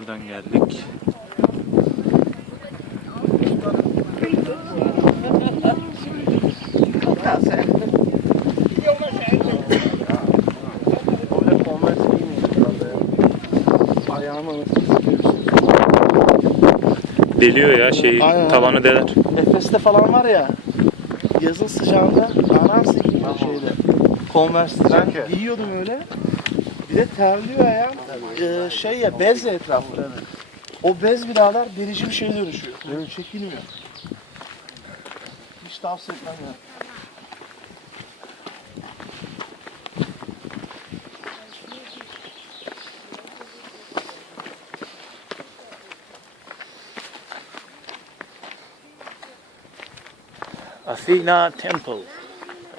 buradan geldik. Deliyor ya şey, tavanı deler. Efes'te falan var ya, yazın sıcağında anarsın gibi şeyde. Converse'de ben giyiyordum öyle. Bir de terliyor ayağım. Şey ya, bez ya etrafı. O bez birader delici bir şeye dönüşüyor. Böyle çekilmiyor. Hiç tavsiye etmem ya. Athena Temple.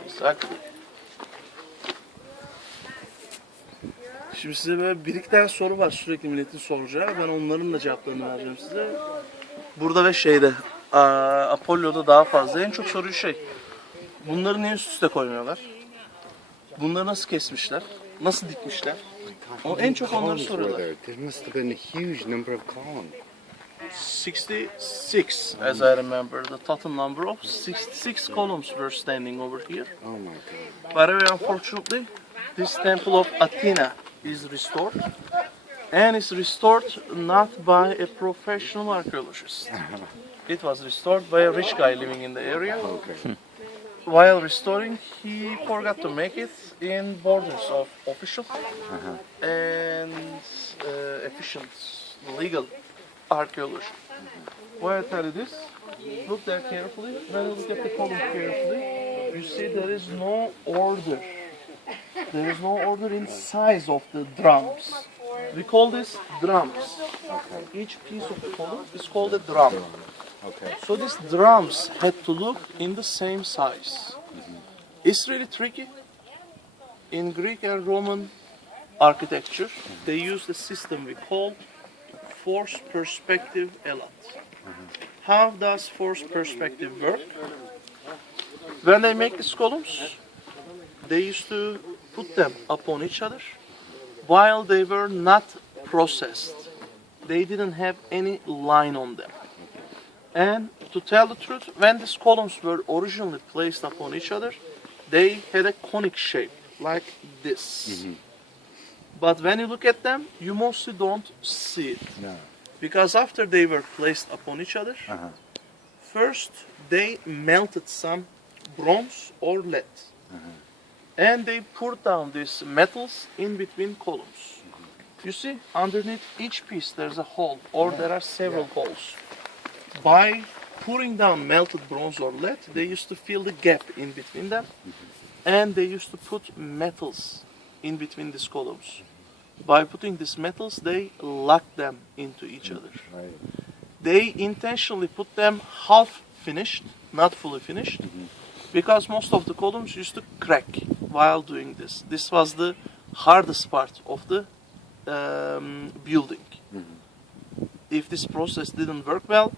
Exactly. Şimdi size böyle bir iki tane soru var sürekli milletin soracağı. Ben onların da cevaplarını vereceğim size. Burada ve şeyde, Apollo'da daha fazla. En çok soruyu şey, bunları niye üst üste koymuyorlar? Bunları nasıl kesmişler? Nasıl dikmişler? O en çok onları soruyorlar. There must have been a huge number of columns. 66, as I remember, the total number of 66 columns were standing over here. Oh my God. But very unfortunately, this temple of Athena is restored, and it's restored not by a professional archaeologist. It was restored by a rich guy living in the area. Okay. While restoring, he forgot to make it in borders of official and efficient, legal archaeology. Why I tell you this? Look there carefully. When you look at the column carefully, you see there is no order. There is no order in size of the drums. We call this drums. Okay. Each piece of the column is called a drum. Okay. So these drums had to look in the same size. It's really tricky. In Greek and Roman architecture, they use the system we call force perspective elat. How does force perspective work? When they make these columns, they used to put them upon each other while they were not processed. They didn't have any line on them. And to tell the truth, when these columns were originally placed upon each other, they had a conic shape, like this. But when you look at them, you mostly don't see it. No. Because after they were placed upon each other, first they melted some bronze or lead. And they poured down these metals in between columns. You see, underneath each piece there's a hole, or there are several holes. By pouring down melted bronze or lead, they used to fill the gap in between them, and they used to put metals in between these columns. By putting these metals, they locked them into each other. Right. They intentionally put them half finished, not fully finished, because most of the columns used to crack while doing this. This was the hardest part of the building. If this process didn't work well,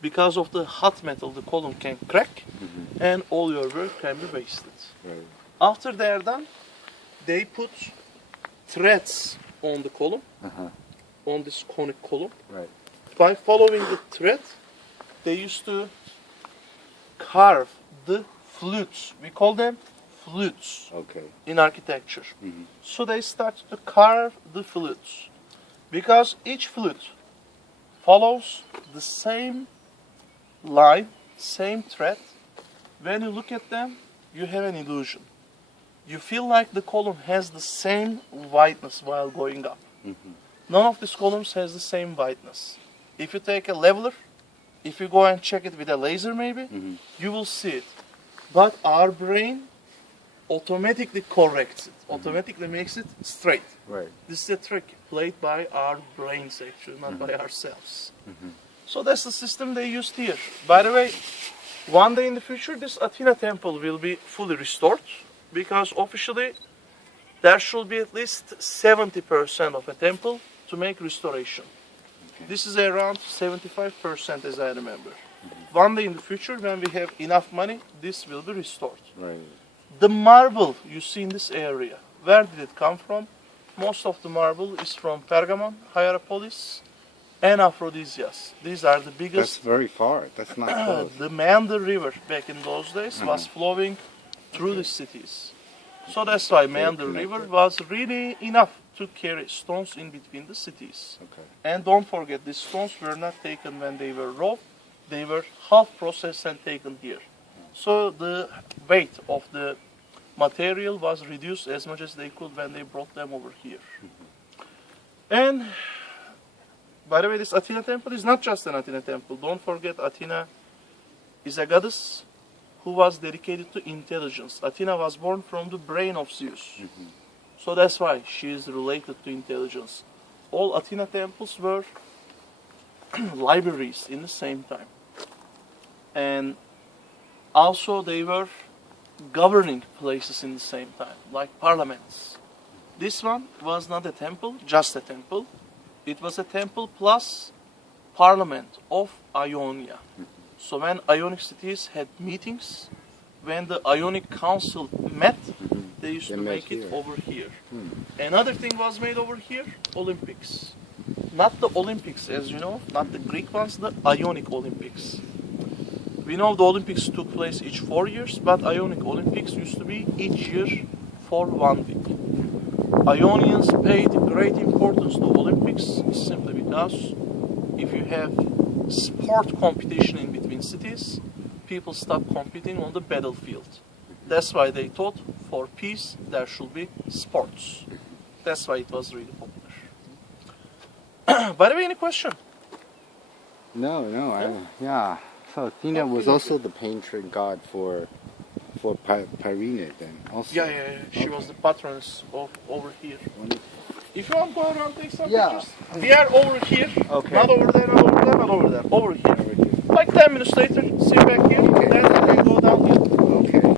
because of the hot metal, the column can crack, and all your work can be wasted. Right. After they are done, they put threads on the column, on this conic column. Right. By following the thread, they used to carve the flutes. We call them flutes Okay. in architecture. So they start to carve the flutes. Because each flute follows the same line, same thread. When you look at them, you have an illusion. You feel like the column has the same whiteness while going up. None of these columns has the same whiteness. If you take a leveler, if you go and check it with a laser maybe, you will see it. But our brain automatically corrects it, automatically makes it straight. Right. This is a trick played by our brains actually, not by ourselves. So that's the system they used here. By the way, one day in the future, this Athena temple will be fully restored, because officially there should be at least 70% of a temple to make restoration. This is around 75% as I remember. One day in the future, when we have enough money, this will be restored. Right. The marble you see in this area, where did it come from? Most of the marble is from Pergamon, Hierapolis, and aphrodisias. These are the That's biggest. very far. That's not close. The Meander River back in those days was flowing through the cities. So that's why Meander River was really enough to carry stones in between the cities. Okay. And don't forget, these stones were not taken when they were raw, they were half processed and taken here. So the weight of the material was reduced as much as they could when they brought them over here. And by the way, this Athena temple is not just an Athena temple. Don't forget, Athena is a goddess who was dedicated to intelligence. Athena was born from the brain of Zeus. So that's why she is related to intelligence. All Athena temples were libraries in the same time. And also they were governing places in the same time, like parliaments. This one was not a temple, just a temple. It was a temple plus parliament of Ionia. So when Ionic cities had meetings, when the Ionic council met, they used to make it over here. Another thing was made over here, Olympics. Not the Olympics, as you know, not the Greek ones, the Ionic Olympics. We know the Olympics took place each 4 years, but Ionic Olympics used to be each year for 1 week. Ionians paid great importance to Olympics simply because if you have sport competition in between cities, people stop competing on the battlefield. That's why they thought for peace there should be sports. That's why it was really popular. By the way, any question? No, yeah. So Athena was also the patron god for Priene then also. Yeah. She was the patroness of over here. If you want to go around take some Yeah. pictures, we are over here. Okay. Not over there, not over there, not over there. Over here. Like 10 minutes later, see you